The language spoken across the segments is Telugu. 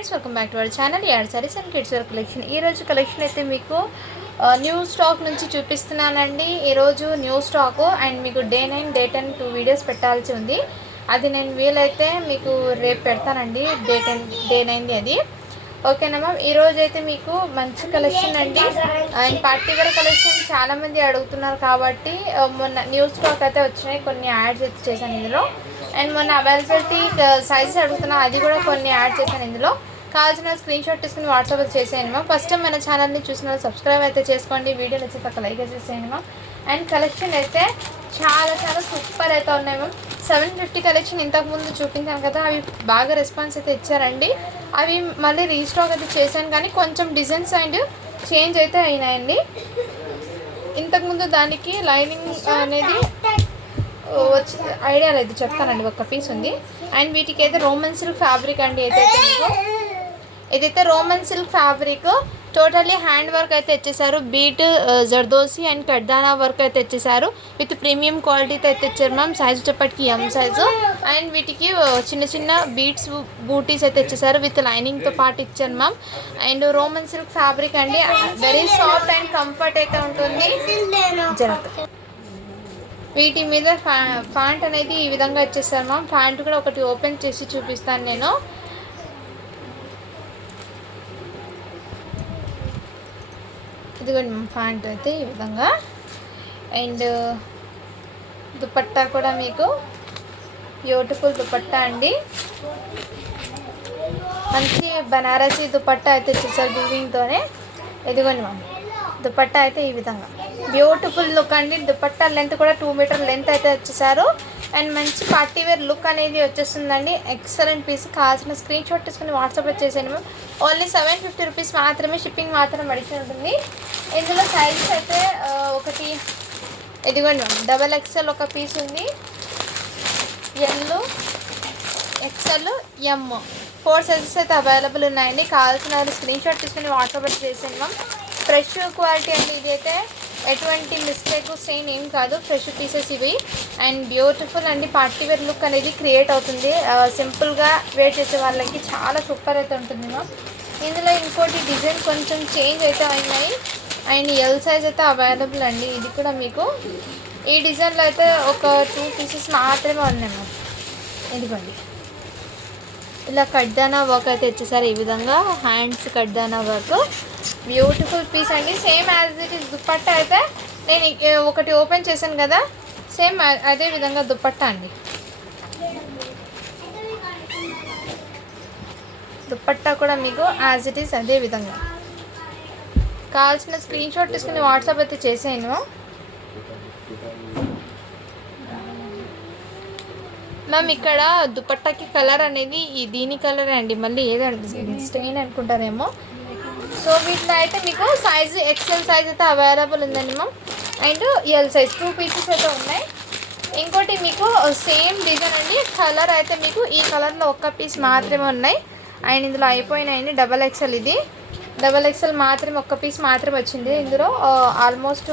Friends, welcome back to our channel add sarees and kids wear collection. ఈరోజు కలెక్షన్ అయితే మీకు న్యూ స్టాక్ నుంచి చూపిస్తున్నానండి. ఈరోజు న్యూ స్టాక్ అండ్ మీకు డే 9 డే 10 2 వీడియోస్ పెట్టాల్సి ఉంది. అది నేను వీలైతే మీకు రేపు పెడతానండి. డే 9 అది ఓకేనా మ్యామ్. ఈరోజు అయితే మీకు మంచి కలెక్షన్ అండి. అండ్ పార్టీ వేర్ కలెక్షన్ చాలామంది అడుగుతున్నారు కాబట్టి మొన్న న్యూ స్టాక్ అయితే వచ్చినాయి, కొన్ని యాడ్స్ అయితే చేశాను ఇందులో. అండ్ మొన్న అవైలబిలిటీ సైజెస్ అడుగుతున్నా, అది కూడా కొన్ని యాడ్ చేశాను ఇందులో. కావాల్సిన స్క్రీన్ షాట్ తీసుకుని వాట్సాప్ అయితే చేసేయండి మ్యామ్. ఫస్ట్ టైం మన ఛానల్ని చూసిన సబ్స్క్రైబ్ అయితే చేసుకోండి, వీడియో నచ్చితే ఒక లైక్ అయితే చేసేయండి మ్యామ్. అండ్ కలెక్షన్ అయితే చాలా చాలా సూపర్ అయితే ఉన్నాయి మ్యామ్. 750 కలెక్షన్ ఇంతకుముందు చూపించాను కదా, అవి బాగా రెస్పాన్స్ అయితే ఇచ్చారండి. అవి మళ్ళీ రీస్టాక్ అయితే చేశాను, కానీ కొంచెం డిజైన్స్ అండ్ చేంజ్ అయితే అయినాయండి. ఇంతకుముందు దానికి లైనింగ్ అనేది వచ్చి ఐడియా లేదు, చెప్తానండి. ఒక పీస్ ఉంది. అండ్ వీటికి అయితే రోమన్ సిల్క్ ఫ్యాబ్రిక్ అండి. ఏదైతే Roman silk fabric totally hand work అయితే ఇచ్చేసారు. బీట్ జర్దోసి అండ్ కడ్దానా వర్క్ అయితే ఇచ్చేసారు. విత్ ప్రీమియం క్వాలిటీతో అయితే ఇచ్చారు మ్యామ్. సైజు చెప్పటికి ఎం సైజు. అండ్ వీటికి చిన్న చిన్న బీట్స్ బూటీస్ అయితే ఇచ్చేసారు, విత్ లైనింగ్తో పాటు ఇచ్చారు ma'am. And Roman silk fabric అండి, వెరీ సాఫ్ట్ అండ్ కంఫర్ట్ అయితే ఉంటుంది. వీటి మీద ఫ్యాంట్ అనేది ఈ విధంగా ఇచ్చేసారు మ్యామ్. ఫ్యాంట్ కూడా ఒకటి ఓపెన్ చేసి చూపిస్తాను నేను. ఇదిగోండి మ్యామ్, ఫ్యాంట్ అయితే ఈ విధంగా. అండ్ దుపట్టా కూడా మీకు బ్యూటిఫుల్ దుపట్టా అండి. మంచి బనారసీ దుపట్టా అయితే ఇచ్చేసారు వీవింగ్తోనే. ఇదిగోండి మ్యామ్, దుపట్టా అయితే ఈ విధంగా బ్యూటిఫుల్ లుక్ అండి. దుపట్టా లెంత్ కూడా 2 మీటర్ లెంత్ అయితే వచ్చేసారు. అండ్ మంచి పార్టీ వేర్ లుక్ అనేది వచ్చేస్తుందండి. Excellent piece. కావాల్సిన స్క్రీన్ షాట్ తీసుకుని వాట్సాప్లో చేసాను మ్యామ్. ఓన్లీ 750 రూపీస్ మాత్రమే, షిప్పింగ్ మాత్రం అడిషన్ ఉంటుంది. ఇందులో సైజెస్ అయితే ఒకటి ఇదిగోండి మ్యామ్, XXL ఒక పీస్ ఉంది, ఎల్, ఎక్స్ఎల్, ఎమ్ 4 సైజెస్ అయితే అవైలబుల్ ఉన్నాయండి. కావాల్సిన స్క్రీన్ షాట్ తీసుకుని వాట్సాప్లో చేసాను మ్యామ్. ఫ్రెష్ క్వాలిటీ అండి. ఇది అయితే ఎటువంటి మిస్టేక్ స్టెయిన్ ఏం కాదు, ఫ్రెష్ పీసెస్ ఇవి. అండ్ బ్యూటిఫుల్ అండి. పార్టీ వేర్ లుక్ అనేది క్రియేట్ అవుతుంది. సింపుల్గా వేర్ చేసే వాళ్ళకి చాలా సూపర్ అయితే ఉంటుంది మ్యామ్. ఇందులో ఇంకోటి డిజైన్ కొంచెం చేంజ్ అయితే అయినాయి. అండ్ ఎల్ సైజ్ అయితే అవైలబుల్ అండి. ఇది కూడా మీకు ఈ డిజైన్లో అయితే ఒక 2 పీసెస్ మాత్రమే ఉన్నాయి మ్యామ్. ఇదిగోండి, ఇలా కడ్దానా వర్క్ అయితే ఇచ్చేసారు. ఈ విధంగా హ్యాండ్స్ కడ్దానా వర్క్, బ్యూటిఫుల్ పీస్ అండి. Same as it is dupatta అయితే నేను ఒకటి ఓపెన్ చేశాను కదా, సేమ్ అదే విధంగా దుపట్టా అండి. దుపట్టా కూడా మీకు యాజ్ ఇట్ ఈస్ అదే విధంగా. కావాల్సిన స్క్రీన్ షాట్ తీసుకుని వాట్సాప్ అయితే చేసాను మ్యామ్. ఇక్కడ దుపట్టాకి కలర్ అనేది దీని కలర్ అండి, మళ్ళీ ఏదండి స్టెయిన్ అనుకుంటారేమో. సో వీటిలో అయితే మీకు సైజు ఎక్స్ఎల్ సైజ్ అయితే అవైలబుల్ ఉందండి ma'am. And L size 2 pieces అయితే ఉన్నాయి. ఇంకోటి మీకు సేమ్ డిజైన్ అండి. కలర్ అయితే మీకు ఈ కలర్లో ఒక్క పీస్ మాత్రమే ఉన్నాయి. అండ్ ఇందులో అయిపోయినాయండి. XXL, ఇది XXL మాత్రమే, ఒక్క పీస్ మాత్రమే వచ్చింది. ఇందులో ఆల్మోస్ట్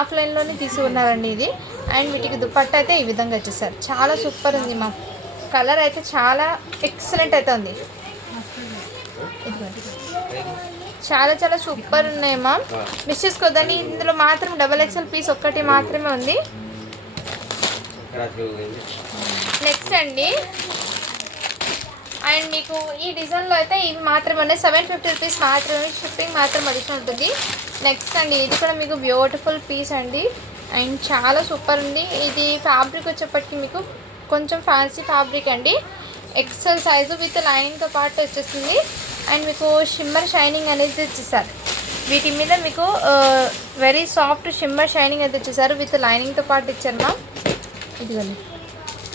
ఆఫ్లైన్లోనే తీసుకున్నారండి ఇది. అండ్ వీటికి దుపట్టా అయితే ఈ విధంగా వచ్చేసారు. చాలా సూపర్ ఉంది మ్యామ్. కలర్ అయితే చాలా ఎక్సలెంట్ అయితే ఉంది. చాలా చాలా సూపర్ ఉన్నాయి మ్యామ్. మిస్ చేసుకోవద్దండి. ఇందులో మాత్రం XXL పీస్ ఒక్కటి మాత్రమే ఉంది. నెక్స్ట్ అండి, అండ్ మీకు ఈ డిజైన్లో అయితే ఇవి మాత్రమే ఉన్నాయి. 750 రూపీస్ మాత్రమే, షిప్పింగ్ మాత్రం అడిషన్ ఉంటుంది. నెక్స్ట్ అండి, ఇది కూడా మీకు బ్యూటిఫుల్ పీస్ అండి. అండ్ చాలా సూపర్ ఉంది. ఇది ఫ్యాబ్రిక్ వచ్చేప్పటికి మీకు కొంచెం ఫ్యాన్సీ ఫ్యాబ్రిక్ అండి. XL సైజు విత్ లైనింగ్తో పాటు వచ్చేస్తుంది. అండ్ మీకు షిమ్మర్ షైనింగ్ అనేది ఇచ్చేసారు. వీటి మీద మీకు వెరీ సాఫ్ట్ షిమ్మర్ షైనింగ్ అయితే ఇచ్చేసారు, విత్ లైనింగ్తో పాటు ఇచ్చారు మ్యామ్. ఇదిగోండి,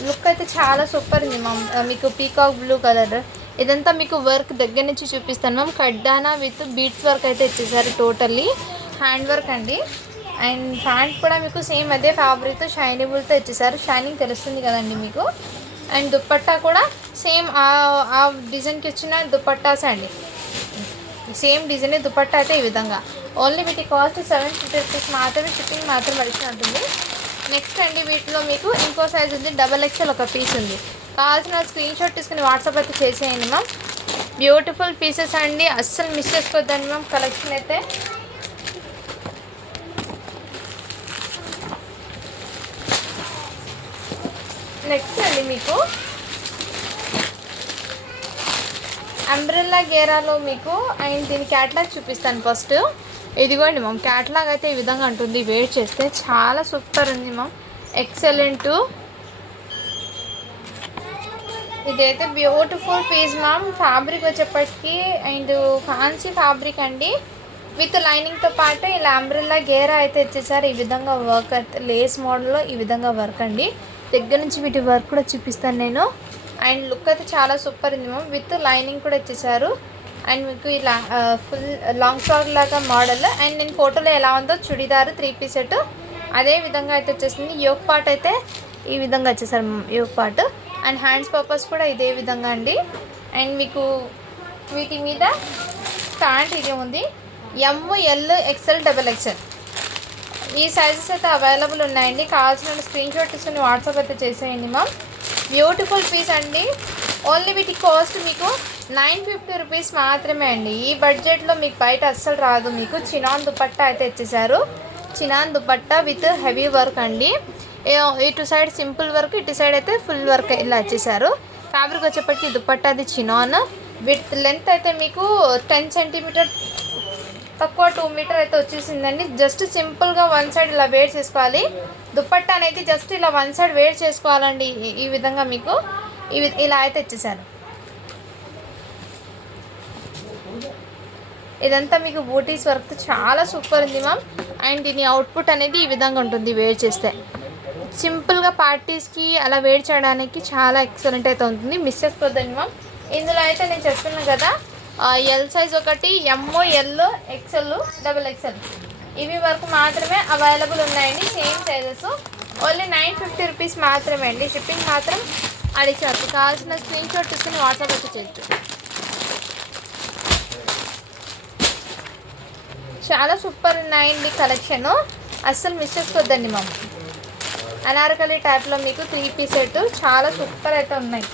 లుక్ అయితే చాలా సూపర్ ఉంది మ్యామ్. మీకు పీకాక్ బ్లూ కలర్, ఇదంతా మీకు వర్క్ దగ్గర నుంచి చూపిస్తాను మ్యామ్. కడ్డానా విత్ బీట్స్ వర్క్ అయితే ఇచ్చేసారు, టోటల్లీ హ్యాండ్ వర్క్ అండి. అండ్ ప్యాంట్ కూడా మీకు సేమ్ అదే ఫ్యాబ్రిక్తో షైనబుల్తో ఇచ్చేసారు. షైనింగ్ తెలుస్తుంది కదండి మీకు. అండ్ దుపట్టా కూడా సేమ్ ఆ డిజైన్కి వచ్చిన దుపట్టాస్ అండి. సేమ్ డిజైన్ దుపట్టా అయితే ఈ విధంగా. ఓన్లీ వీటి కాస్ట్ 750 రూపీస్ మాత్రమే, షిప్పింగ్ మాత్రం అడిషన్ ఉంటుంది. నెక్స్ట్ అండి, వీటిలో మీకు ఇంకో సైజ్ ఉంది, XXL ఒక పీస్ ఉంది. కావాల్సిన స్క్రీన్ షాట్ తీసుకుని వాట్సాప్ అయితే చేసేయండి మ్యామ్. బ్యూటిఫుల్ పీసెస్ అండి, అస్సలు మిస్ చేసుకోవద్దండి మ్యామ్ కలెక్షన్ అయితే. నెక్స్ట్ అండి మీకు అంబ్రెల్లా గేరాలో మీకు అండ్ దీని క్యాట్లాగ్ చూపిస్తాను ఫస్ట్. ఇదిగోండి మ్యామ్, క్యాట్లాగ్ అయితే ఈ విధంగా ఉంటుంది. వేర్ చేస్తే చాలా సూపర్ ఉంది మ్యామ్, ఎక్సలెంట్. ఇదైతే బ్యూటిఫుల్ పీస్ మ్యామ్. ఫ్యాబ్రిక్ వచ్చేప్పటికి అండ్ ఫ్యాన్సీ ఫ్యాబ్రిక్ అండి, విత్ లైనింగ్తో పాటు ఇలా అంబ్రెల్లా గేరా అయితే ఇచ్చేసారు. ఈ విధంగా వర్క్ అయితే లేస్ మోడల్లో ఈ విధంగా వర్క్ అండి. దగ్గర నుంచి వీటి వర్క్ కూడా చూపిస్తాను నేను. అండ్ లుక్ అయితే చాలా సూపర్ ఉంది మ్యామ్, విత్ లైనింగ్ కూడా ఇచ్చేసారు. అండ్ మీకు ఇలా ఫుల్ లాంగ్ ఫ్రాక్ లాగా మోడల్. అండ్ నేను ఫోటోలో ఎలా ఉందో చుడిదారు 3 పీస్ సెట్ అదే విధంగా అయితే వచ్చేసింది. యోక్ పార్ట్ అయితే ఈ విధంగా వచ్చేసారు yoke part. And hands purpose కూడా ఇదే విధంగా అండి. అండ్ మీకు వీటి మీద ప్యాంట్ ఇది ఉంది, ML XL XXL ఈ సైజెస్ అయితే అవైలబుల్ ఉన్నాయండి. కావాల్సిన స్క్రీన్ షాట్ తీసుకుని వాట్సాప్ అయితే చేసేయండి మ్యామ్. బ్యూటిఫుల్ పీస్ అండి. ఓన్లీ వీటి కాస్ట్ మీకు 950 రూపీస్ మాత్రమే అండి. ఈ బడ్జెట్లో మీకు బయట అస్సలు రాదు. మీకు చినాన్ దుపట్టా అయితే ఇచ్చేసారు. Chinon dupatta with heavy work అండి. ఇటు సైడ్ సింపుల్ వర్క్, ఇటు సైడ్ అయితే ఫుల్ వర్క్ ఇలా వచ్చేసారు. ఫ్యాబ్రిక్ వచ్చేప్పటికి దుపట్టాది చినాన్. విత్ లెంత్ అయితే మీకు 10 సెంటీమీటర్ తక్కువ 2 మీటర్ అయితే వచ్చేసిందండి. జస్ట్ సింపుల్గా వన్ సైడ్ ఇలా వేర్ చేసుకోవాలి. దుపట్టా అనేది జస్ట్ ఇలా వన్ సైడ్ వేర్ చేసుకోవాలండి. ఈ విధంగా మీకు ఇలా అయితే ఇచ్చేసారు. ఇదంతా మీకు బూటీస్ వర్క్ చాలా సూపర్ ఉంది మ్యామ్. అండ్ దీని అవుట్పుట్ అనేది ఈ విధంగా ఉంటుంది వేర్ చేస్తే. సింపుల్గా పార్టీస్కి అలా వేర్ చేయడానికి చాలా ఎక్సలెంట్ అయితే ఉంటుంది. మిస్ చేసుకోవద్దండి మ్యామ్. ఇందులో అయితే నేను చెప్తున్నాను కదా, ఎల్ సైజ్ ఒకటి, ML XL XXL ఇవి వరకు మాత్రమే అవైలబుల్ ఉన్నాయండి. Same sizes. ఓన్లీ 950 రూపీస్ మాత్రమే అండి. షిప్పింగ్ మాత్రం అడిచారు. కావాల్సిన స్క్రీన్ షాట్ తీసుకుని వాట్సాప్ అయితే చేయొచ్చు. చాలా సూపర్ ఉన్నాయండి కలెక్షన్, అస్సలు మిస్ చేసుకోవద్దండి మ్యామ్. అనార్కలి టైప్లో మీకు 3 పీస్ సెట్ చాలా సూపర్ అయితే ఉన్నాయి.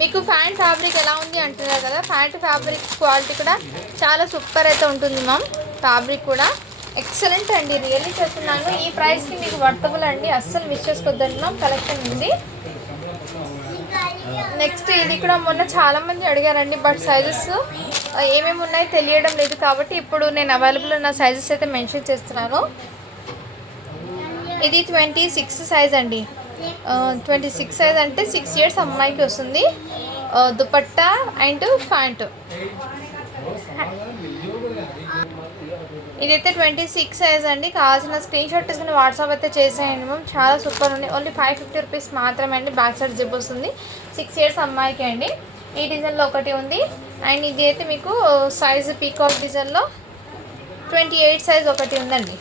మీకు ప్యాంట్ ఫ్యాబ్రిక్ ఎలా ఉంది అంటున్నారు కదా, ప్యాంట్ ఫ్యాబ్రిక్ క్వాలిటీ కూడా చాలా సూపర్ అయితే ఉంటుంది మ్యామ్. ఫ్యాబ్రిక్ కూడా ఎక్సలెంట్ అండి, రియల్లీ చెప్తున్నాను. ఈ ప్రైస్కి మీకు వర్తబుల్ అండి, అస్సలు మిస్ చేసుకోవద్దండి మ్యామ్. కలెక్షన్ ఉంది. నెక్స్ట్ ఇది కూడా మొన్న చాలామంది అడిగారండి, బట్ సైజెస్ ఏమేమి ఉన్నాయో తెలియడం లేదు కాబట్టి ఇప్పుడు నేను అవైలబుల్ ఉన్న సైజెస్ అయితే మెన్షన్ చేస్తున్నాను. ఇది 26 సైజ్ అండి. 26 సైజ్ అంటే 6 ఇయర్స్ అమ్మాయికి వస్తుంది. Dupatta and pant. ఇదైతే 26 సైజ్ అండి. కావాల్సిన స్క్రీన్ షాట్ తీసుకుని వాట్సాప్ అయితే చేసేయండి మ్యామ్. చాలా సూపర్ ఉంది. ఓన్లీ 550 రూపీస్ మాత్రమే అండి. బ్యాక్ సైడ్ జిప్ వస్తుంది. 6 ఇయర్స్ అమ్మాయికి అండి. ఈ డిజైన్లో ఒకటి ఉంది. అండ్ ఇది అయితే మీకు సైజు పీకాక్ డిజైన్లో 28 సైజ్ ఒకటి ఉందండి.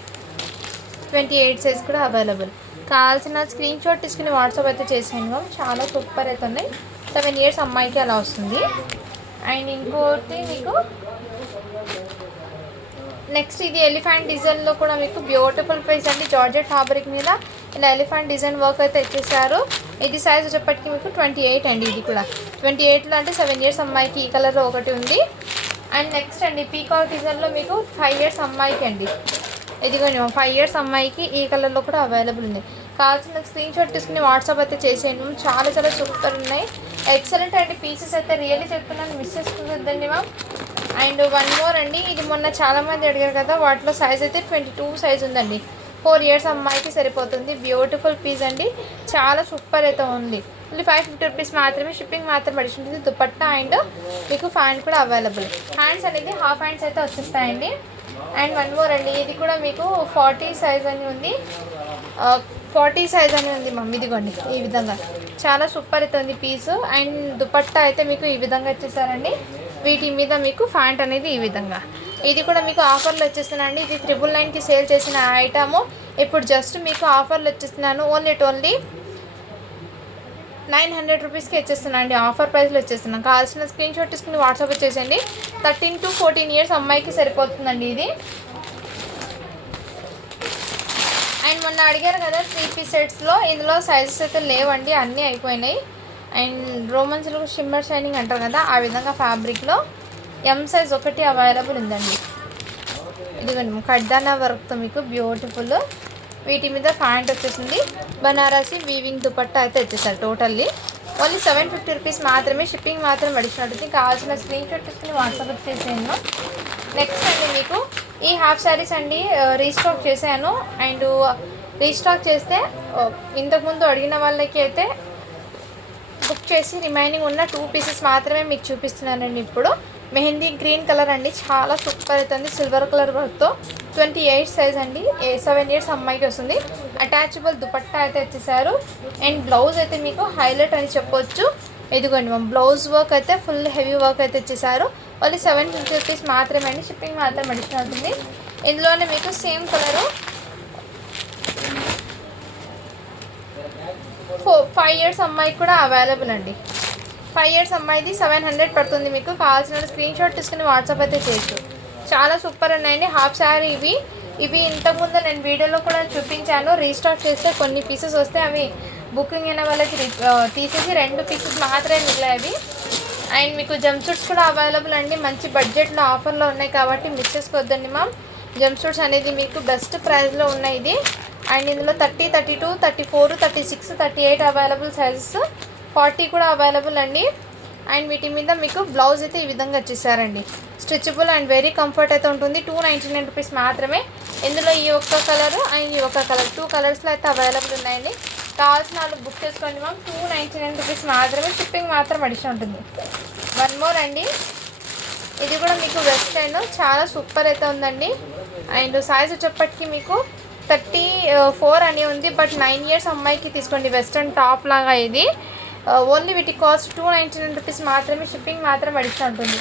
28 సైజ్ కూడా అవైలబుల్. కావాల్సిన స్క్రీన్ షాట్ తీసుకుని వాట్సాప్ అయితే చేసేయండి మ్యామ్. చాలా సూపర్ అయితే ఉన్నాయి. 7 ఇయర్స్ అమ్మాయికి అలా వస్తుంది. అండ్ ఇంకోటి మీకు నెక్స్ట్ ఇది ఎలిఫెంట్ డిజైన్లో కూడా మీకు బ్యూటిఫుల్ పీస్ అండి. జార్జెట్ ఫ్యాబ్రిక్ మీద ఇలా ఎలిఫెంట్ డిజైన్ వర్క్ అయితే ఇచ్చేసారు. ఇది సైజ్ వచ్చేప్పటికి మీకు 28 అండి. ఇది కూడా 28లో అంటే 7 ఇయర్స్ అమ్మాయికి ఈ కలర్లో ఒకటి ఉంది. అండ్ నెక్స్ట్ అండి పీకాక్ డిజైన్లో మీకు 5 ఇయర్స్ అమ్మాయికి అండి. ఇదిగోండి 5 ఇయర్స్ అమ్మాయికి ఈ కలర్లో కూడా అవైలబుల్ ఉంది. కావాల్సిన స్క్రీన్ షాట్ తీసుకుని వాట్సాప్ అయితే చేసేయండి మ్యామ్. చాలా చాలా సూపర్ ఉన్నాయి, ఎక్సలెంట్ అండి. పీసెస్ అయితే రియల్లీ చెప్తున్నాను, మిస్ చేసుకోవద్దండి మ్యామ్. అండ్ వన్ మోర్ అండి, ఇది మొన్న చాలామంది అడిగారు కదా, వాటిలో సైజ్ అయితే 22 సైజ్ ఉందండి. 4 ఇయర్స్ అమ్మాయికి సరిపోతుంది. బ్యూటిఫుల్ పీస్ అండి, చాలా సూపర్ అయితే ఉంది. ఓన్లీ 550 రూపీస్ మాత్రమే. షిప్పింగ్ మాత్రం పడి ఉంటుంది. దుపట్టా అండ్ మీకు ఫ్యాంట్ కూడా అవైలబుల్. హ్యాండ్స్ అనేది హాఫ్ హ్యాండ్స్ అయితే వచ్చేస్తాయండి. అండ్ వన్ మోర్ అండి, ఇది కూడా మీకు 40 సైజ్ అని ఉంది. 40 సైజ్ అని ఉంది మమ్మీ. ఇదిగోండి ఈ విధంగా చాలా సూపర్ అయితే ఉంది పీసు. అండ్ దుపట్టా అయితే మీకు ఈ విధంగా వచ్చేసారండి. వీటి మీద మీకు ఫ్యాంట్ అనేది ఈ విధంగా. ఇది కూడా మీకు ఆఫర్లు వచ్చేస్తున్నాయండి. ఇది 999కి సేల్ చేసిన ఐటము ఇప్పుడు జస్ట్ మీకు ఆఫర్లు వచ్చేస్తున్నాను. ఓన్లీ 900 రూపీస్కి వచ్చేస్తున్నాను అండి. ఆఫర్ ప్రైస్లో వచ్చేస్తున్నాను. కావాల్సిన స్క్రీన్ షాట్ తీసుకుని వాట్సాప్ వచ్చేసండి. 13 to 14 ఇయర్స్ అమ్మాయికి సరిపోతుందండి ఇది. అండ్ మొన్న అడిగారు కదా 3 పీస్ సెట్స్లో, ఇందులో సైజెస్ అయితే లేవండి, అన్నీ అయిపోయినాయి. And Roman silk shimmer shining అంటారు కదా, ఆ విధంగా ఫ్యాబ్రిక్లో ఎం సైజ్ ఒకటి అవైలబుల్ ఉందండి. ఇదిగోండి కడ్దానా వర్క్తో మీకు బ్యూటిఫుల్. వీటి మీద ప్యాంట్ వచ్చేసింది. బనారసి వీవింగ్ దుపట్టా అయితే వచ్చేసారు. టోటల్లీ ఓన్లీ 750 రూపీస్ మాత్రమే. షిప్పింగ్ మాత్రం పడిచినట్టుంది. కావాల్సిన స్క్రీన్ షాట్ తీసుకుని వాట్సాప్ చేసాను. నెక్స్ట్ అండి మీకు ఈ హాఫ్ శారీస్ అండి రీస్టాక్ చేశాను. అండ్ రీస్టాక్ చేస్తే ఇంతకుముందు అడిగిన వాళ్ళకి అయితే బుక్ చేసి రిమైనింగ్ ఉన్న 2 పీసెస్ మాత్రమే మీకు చూపిస్తున్నానండి. ఇప్పుడు మెహందీ గ్రీన్ కలర్ అండి, చాలా సూపర్ అవుతుంది. సిల్వర్ కలర్ వర్క్తో 28 సైజ్ అండి, 7 ఇయర్స్ అమ్మాయికి వస్తుంది. అటాచబుల్ దుపట్టా అయితే వచ్చేసారు. అండ్ బ్లౌజ్ అయితే మీకు హైలైట్ అని చెప్పొచ్చు. ఇదిగోండి బ్లౌజ్ వర్క్ అయితే ఫుల్ హెవీ వర్క్ అయితే వచ్చేసారు. ఓన్లీ 750 రూపీస్ మాత్రమే అండి. షిప్పింగ్ మాత్రం అడిషనల్ ఉంటుంది. ఇందులోనే మీకు సేమ్ కలరు 5 ఇయర్స్ అమ్మాయికి కూడా అవైలబుల్ అండి. 5 ఇయర్స్ అమ్మాయిది 700 పడుతుంది. మీకు కావాల్సిన స్క్రీన్ షాట్ తీసుకుని వాట్సాప్ అయితే చేయొచ్చు. చాలా సూపర్ ఉన్నాయండి హాఫ్ శారీ. ఇవి ఇంతకుముందు నేను వీడియోలో కూడా చూపించాను. రీస్టాక్ చేస్తే కొన్ని పీసెస్ వస్తే అవి బుకింగ్ అయిన వాళ్ళకి తీసేసి 2 పీసెస్ మాత్రమే మిగిలాయి. అండ్ మీకు జంప్ సూట్స్ కూడా అవైలబుల్ అండి. మంచి బడ్జెట్లో ఆఫర్లో ఉన్నాయి కాబట్టి మిస్ చేసుకోవద్దండి మ్యామ్. జంప్ సూట్స్ అనేది మీకు బెస్ట్ ప్రైస్లో ఉన్నాయి ఇది. అండ్ ఇందులో 30, 32, 34, 36, 38 అవైలబుల్ సైజెస్, 40 కూడా అవైలబుల్ అండి. అండ్ వీటి మీద మీకు బ్లౌజ్ అయితే ఈ విధంగా వచ్చేసారండి. స్ట్రెచబుల్ అండ్ వెరీ కంఫర్ట్ అయితే ఉంటుంది. 299 రూపీస్ మాత్రమే. ఇందులో ఈ ఒక్క కలర్ అండ్ ఈ ఒక్క కలర్ 2 కలర్స్లో అయితే అవైలబుల్ ఉన్నాయండి. కావాల్సిన వాళ్ళు బుక్ చేసుకోండి మ్యామ్. 299 రూపీస్ మాత్రమే. షిప్పింగ్ మాత్రం అడిషన్ ఉంటుంది. వన్ మోర్ అండి, ఇది కూడా మీకు వెస్ట్రన్ చాలా సూపర్ అయితే ఉందండి. అండ్ సైజ్ వచ్చేప్పటికి మీకు 34 అని ఉంది. బట్ 9 ఇయర్స్ అమ్మాయికి తీసుకోండి. వెస్ట్రన్ టాప్ లాగా ఇది. ఓన్లీ వీటి కాస్ట్ 299 రూపీస్ మాత్రమే. షిప్పింగ్ మాత్రం అడిషన్ ఉంటుంది.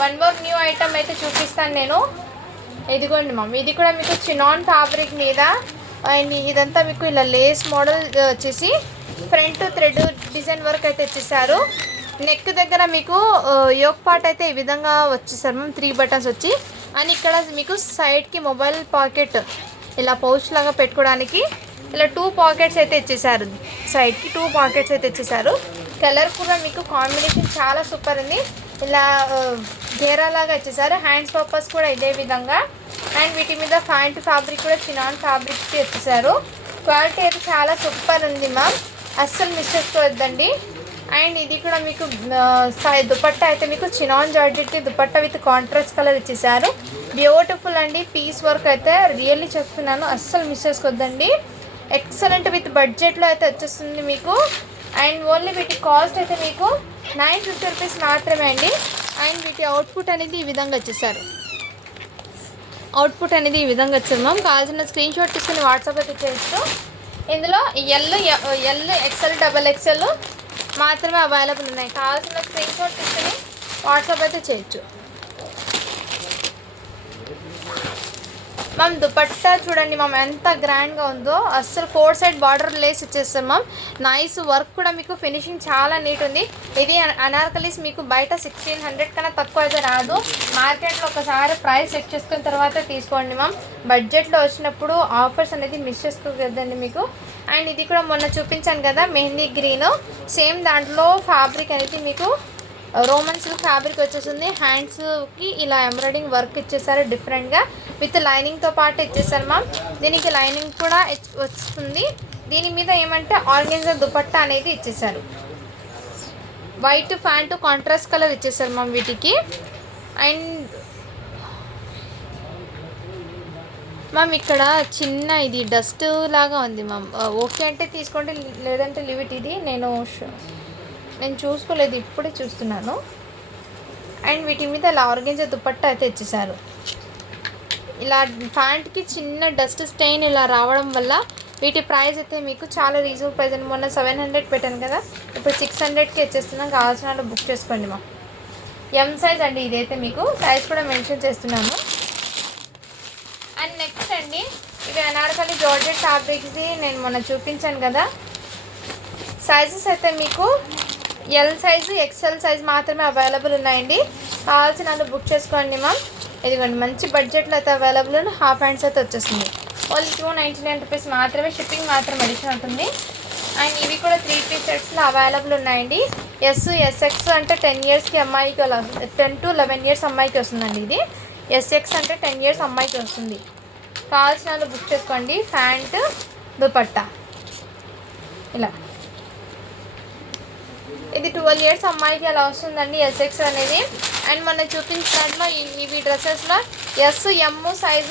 వన్ మోర్ న్యూ ఐటమ్ అయితే చూపిస్తాను నేను. ఇదిగోండి మ్యామ్, ఇది కూడా మీకు చినాన్ ఫ్యాబ్రిక్ మీద. అండ్ ఇదంతా మీకు ఇలా లేస్ మోడల్ వచ్చేసి ఫ్రంట్ థ్రెడ్ డిజైన్ వర్క్ అయితే వచ్చేసారు. నెక్ దగ్గర మీకు యోక్ పార్ట్ అయితే ఈ విధంగా వచ్చేసారు మ్యామ్. 3 బటన్స్ వచ్చి అండ్ ఇక్కడ మీకు సైడ్కి మొబైల్ పాకెట్ ఇలా పౌచ్ లాగా పెట్టుకోవడానికి ఇలా 2 పాకెట్స్ అయితే ఇచ్చేసారు. సైడ్కి 2 పాకెట్స్ అయితే ఇచ్చేసారు. కలర్ కూడా మీకు కాంబినేషన్ చాలా సూపర్ ఉంది. ఇలా గేరా లాగా ఇచ్చేసారు. హ్యాండ్స్ పర్పస్ కూడా ఇదే విధంగా. అండ్ వీటి మీద ప్యాంట్ ఫ్యాబ్రిక్ కూడా చినాన్ ఫ్యాబ్రిక్కి ఇచ్చేసారు. క్వాలిటీ అయితే చాలా సూపర్ ఉంది మ్యామ్, అస్సలు మిస్ చేసుకోవద్దండి. అండ్ ఇది కూడా మీకు దుపట్టా అయితే మీకు chinon georgette dupatta with contrast colour ఇచ్చేసారు. బ్యూటిఫుల్ అండి. పీస్ వర్క్ అయితే రియల్లీ చెప్తున్నాను, అస్సలు మిస్ చేసుకోవద్దండి. ఎక్సలెంట్ విత్ బడ్జెట్లో అయితే వచ్చేస్తుంది మీకు. అండ్ ఓన్లీ వీటి కాస్ట్ అయితే మీకు 950 రూపీస్ మాత్రమే అండి. అండ్ వీటి అవుట్పుట్ అనేది ఈ విధంగా వచ్చేసారు. అవుట్పుట్ అనేది ఈ విధంగా వచ్చారు మ్యామ్. కావాల్సిన స్క్రీన్ షాట్ తీసుకుని వాట్సాప్ అయితే చేయొచ్చు. ఇందులో ఎల్ ఎక్సెల్, డబల్ ఎక్సెల్ మాత్రమే అవైలబుల్ ఉన్నాయి. కావాల్సిన స్క్రీన్ షాట్ తీసుకుని వాట్సాప్ అయితే చేయొచ్చు మ్యామ్. దుపట్టా చూడండి మ్యామ్ ఎంత గ్రాండ్గా ఉందో. అస్సలు 4 సైడ్ బార్డర్ లేస్ ఇచ్చేస్తాం మ్యామ్. నైస్ వర్క్ కూడా మీకు ఫినిషింగ్ చాలా నీట్ ఉంది. ఇది అనార్కలీస్ మీకు బయట 1600 కన్నా తక్కువ అయితే రాదు. మార్కెట్లో ఒకసారి ప్రైస్ చెక్ చేసుకున్న తర్వాత తీసుకోండి మ్యామ్. బడ్జెట్లో వచ్చినప్పుడు ఆఫర్స్ అనేది మిస్ చేసుకోకూడదండి మీకు. అండ్ ఇది కూడా మొన్న చూపించాను కదా మెహందీ గ్రీన్, సేమ్ దాంట్లో ఫ్యాబ్రిక్ అనేది మీకు రోమన్ సిల్క్ ఫ్యాబ్రిక్ వచ్చేసింది. హ్యాండ్స్కి ఇలా ఎంబ్రాయిడింగ్ వర్క్ ఇచ్చేసారు డిఫరెంట్గా విత్ లైనింగ్తో పాటు ఇచ్చేసారు మ్యామ్. దీనికి లైనింగ్ కూడా వస్తుంది. దీని మీద ఏమంటే ఆర్గెన్జా దుపట్టా అనేది ఇచ్చేసారు. వైట్ ప్యాంటు కాంట్రాస్ట్ కలర్ ఇచ్చేసారు మ్యామ్ వీటికి. అండ్ మ్యామ్ ఇక్కడ చిన్న ఇది డస్ట్ లాగా ఉంది మ్యామ్. ఓకే అంటే తీసుకోండి, లేదంటే లిమిట్. ఇది నేను చూసుకోలేదు, ఇప్పుడే చూస్తున్నాను. అండ్ వీటి మీద ఇలా ఆర్గెంజా దుపట్టా అయితే ఇచ్చేసారు. ఇలా ప్యాంట్కి చిన్న డస్ట్ స్టెయిన్ ఇలా రావడం వల్ల వీటి ప్రైస్ అయితే మీకు చాలా రీజనబుల్ ప్రైస్ అండి. మొన్న 700 పెట్టాను కదా, ఇప్పుడు 600కి ఇచ్చేస్తున్నాం. కావాల్సిన వాళ్ళు బుక్ చేసుకోండి మా. ఎం సైజ్ అండి ఇదైతే, మీకు సైజ్ కూడా మెన్షన్ చేస్తున్నాను. అండ్ నెక్స్ట్ అండి ఇవి అనార్కలి జార్జెట్ ఫ్యాబ్రిక్ది నేను మొన్న చూపించాను కదా. సైజెస్ అయితే మీకు ఎల్ సైజు, ఎక్స్ఎల్ సైజ్ మాత్రమే అవైలబుల్ ఉన్నాయండి. కావాల్సిన వాళ్ళు బుక్ చేసుకోండి మ్యామ్. ఇదిగోండి మంచి బడ్జెట్లో అయితే అవైలబుల్. హాఫ్ హ్యాండ్స్ అయితే వచ్చేస్తుంది. ఓన్లీ 299 రూపీస్ మాత్రమే, షిప్పింగ్ మాత్రం అడిషన్ ఉంటుంది. అండ్ ఇవి కూడా 3 పీస్ సెట్స్లో అవైలబుల్ ఉన్నాయండి. ఎస్ఎక్స్ అంటే 10 ఇయర్స్కి అమ్మాయికి, 10 to 11 ఇయర్స్ అమ్మాయికి వస్తుందండి. ఇది ఎస్ఎక్స్ అంటే 10 ఇయర్స్ అమ్మాయికి వస్తుంది. కావాల్సిన వాళ్ళు బుక్ చేసుకోండి. ప్యాంట్ దుపట్టా ఇలా, ఇది 12 ఇయర్స్ అమ్మాయికి అలా వస్తుందండి ఎస్ఎక్స్ అనేది. అండ్ మనం చూపించిన దాంట్లో ఇవి డ్రెస్సెస్లో ఎం సైజు,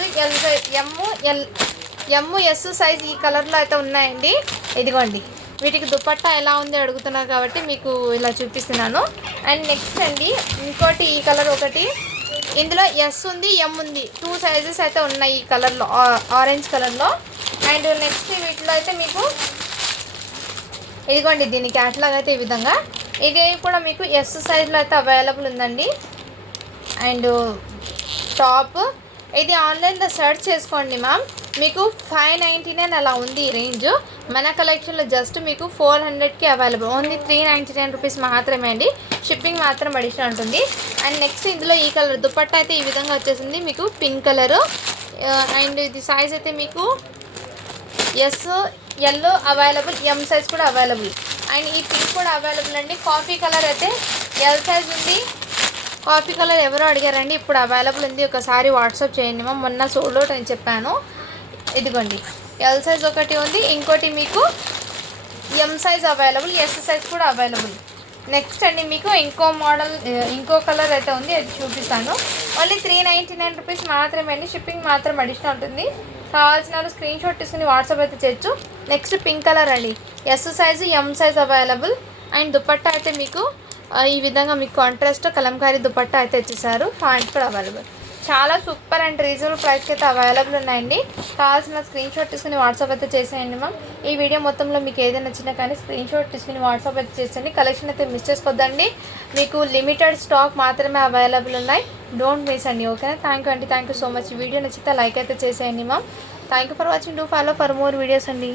ఎస్ సైజ్ ఈ కలర్లో అయితే ఉన్నాయండి. ఇదిగోండి, వీటికి దుపట్టా ఎలా ఉంది అడుగుతున్నారు కాబట్టి మీకు ఇలా చూపిస్తున్నాను. అండ్ నెక్స్ట్ అండి ఇంకోటి, ఈ కలర్ ఒకటి, ఇందులో ఎస్ ఉంది, ఎం ఉంది, 2 సైజెస్ అయితే ఉన్నాయి ఈ కలర్లో, ఆరెంజ్ కలర్లో. అండ్ నెక్స్ట్ వీటిలో అయితే మీకు ఇదిగోండి, దీని క్యాట్లాగ్ అయితే ఈ విధంగా, ఇది కూడా మీకు ఎస్ సైజ్లో అయితే అవైలబుల్ ఉందండి. అండ్ టాప్ ఇది ఆన్లైన్లో సెర్చ్ చేసుకోండి మ్యామ్, మీకు 599 అలా ఉంది ఈ రేంజ్. మన కలెక్షన్లో జస్ట్ మీకు 400కి అవైలబుల్, ఓన్లీ 399 రూపీస్ మాత్రమే అండి, షిప్పింగ్ మాత్రం అడిషనల్ ఉంటుంది. అండ్ నెక్స్ట్ ఇందులో ఈ కలర్ దుపట్టా అయితే ఈ విధంగా వచ్చేసింది మీకు, పింక్ కలరు. అండ్ ఇది సైజ్ అయితే మీకు ఎల్ అవైలబుల్, ఎం సైజ్ కూడా అవైలబుల్. అండ్ ఈ పింక్ కూడా అవైలబుల్ అండి. కాఫీ కలర్ అయితే ఎల్ సైజ్ ఉంది, కాఫీ కలర్ ఎవరో అడిగారండి, ఇప్పుడు అవైలబుల్ ఉంది. ఒకసారి వాట్సాప్ చేయండి మ్యామ్, మొన్న సోల్డ్ అవుట్ అని చెప్పాను. ఇదిగోండి, ఎల్ సైజ్ ఒకటి ఉంది, ఇంకోటి మీకు M size available, S size కూడా అవైలబుల్. నెక్స్ట్ అండి మీకు ఇంకో మోడల్, ఇంకో కలర్ అయితే ఉంది, అది చూపిస్తాను. ఓన్లీ 399 రూపీస్ మాత్రమే అండి, షిప్పింగ్ మాత్రం అడిషనల్ ఉంటుంది. కావాల్సిన వాళ్ళు స్క్రీన్ షాట్ తీసుకుని వాట్సాప్ అయితే చేయొచ్చు. నెక్స్ట్ పింక్ కలర్ అండి, yes size, M size available. And dupatta అయితే మీకు ఈ విధంగా మీకు కాంట్రాస్ట్ కలంకారీ దుపట్టా అయితే ఇచ్చేసారు, ప్యాంట్ కూడా అవైలబుల్. చాలా సూపర్ అండ్ రీజనబుల్ ప్రైస్కి అయితే అవైలబుల్ ఉన్నాయండి. కావాల్సిన స్క్రీన్ షాట్ తీసుకుని వాట్సాప్ అయితే చేసేయండి మ్యామ్. ఈ వీడియో మొత్తంలో మీకు ఏదైనా నచ్చినా కానీ స్క్రీన్ షాట్ తీసుకుని వాట్సాప్ అయితే చేసేయండి. కలెక్షన్ అయితే మిస్ చేసుకోవద్దండి, మీకు లిమిటెడ్ స్టాక్ మాత్రమే అవైలబుల్ ఉన్నాయి, డోంట్ మిస్ అండి. ఓకేనా, థ్యాంక్ యూ అండి, thank you so much. Video నచ్చితే లైక్ అయితే చేసేయండి ma'am. Thank you for watching, do follow for more videos అండి.